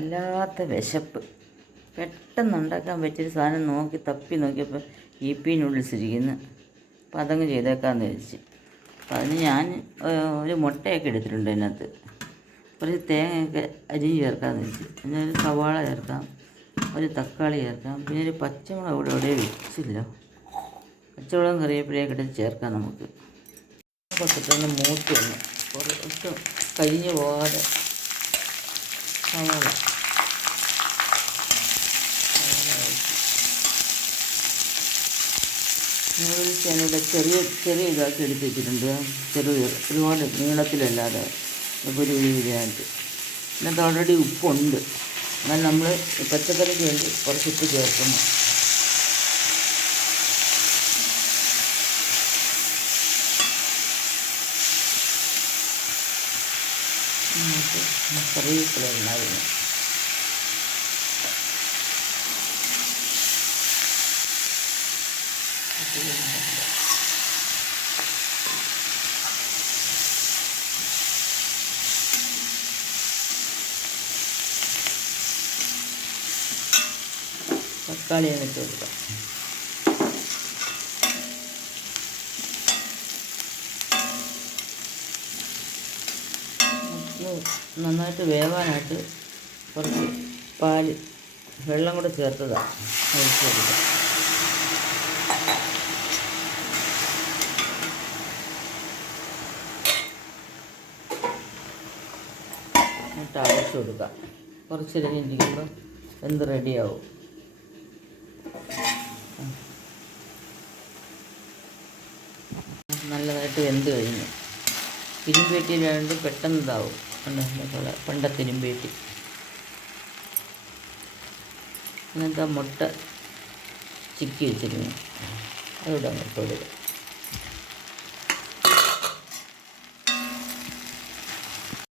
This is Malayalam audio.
വല്ലാത്ത വിശപ്പ്. പെട്ടെന്ന് ഉണ്ടാക്കാൻ പറ്റിയൊരു സാധനം നോക്കി തപ്പി നോക്കിയപ്പോൾ നൂഡിൽസ് ഇരിക്കുന്നു. അപ്പോൾ അതങ്ങ് ചെയ്തേക്കാമെന്ന് വിചാരിച്ച്. അപ്പോൾ അതിന് ഞാൻ ഒരു മുട്ടയൊക്കെ എടുത്തിട്ടുണ്ട്. അതിനകത്ത് കുറച്ച് തേങ്ങയൊക്കെ അരിഞ്ഞ് ചേർക്കാമെന്ന് വെച്ച്. പിന്നെ ഒരു സവാള ചേർക്കാം, ഒരു തക്കാളി ചേർക്കാം, പിന്നെ ഒരു പച്ചമുളക് ഇവിടെ എവിടെ വെച്ചില്ല. പച്ചമുളകും കറിവേപ്പിലയൊക്കെ ഇട്ട് ചേർക്കാം നമുക്ക്. കുറച്ചിട്ടൊന്ന് മൂത്ത് വന്ന് കുറച്ച് കരിഞ്ഞ് പോകാതെ സവാള നൂഡിൽസ് ഞാനിവിടെ ചെറിയ ഇതാക്കി എടുത്ത് വെച്ചിട്ടുണ്ട്. ഒരുപാട് നീളത്തിലല്ലാതെ ഒരു ഇതിനകത്ത്. ഇതിനകത്ത് ഓൾറെഡി ഉപ്പുണ്ട്. എന്നാൽ നമ്മൾ പച്ചക്കറിക്ക് വേണ്ടി കുറച്ച് ഉപ്പ് ചേർക്കുന്നു. കറിവേപ്പില ഉണ്ടായിരുന്നു. തക്കാളിയാണ് ഇട്ട് കൊടുക്കാം. നന്നായിട്ട് വേവാനായിട്ട് കുറച്ച് വെള്ളം കൂടെ ചേർത്തതാണ് ഒഴിച്ച് കൊടുക്കുക. എന്നിട്ട് അടച്ചു കൊടുക്കുക. കുറച്ച് കഴിഞ്ഞിരിക്കുമ്പോൾ വെന്ത് റെഡിയാവും. നല്ലതായിട്ട് വെന്ത് കഴിഞ്ഞു. ഇരുമ്പേട്ടിയിലായതുകൊണ്ട് പെട്ടെന്ന് ഇതാവും. പണ്ടത്തെ ഇരുമ്പേട്ടി. അങ്ങനത്തെ മുട്ട ചിക്കി വെച്ചിരുന്നു, അതിവിടെ അങ്ങോട്ട് കൊടുക്കുക.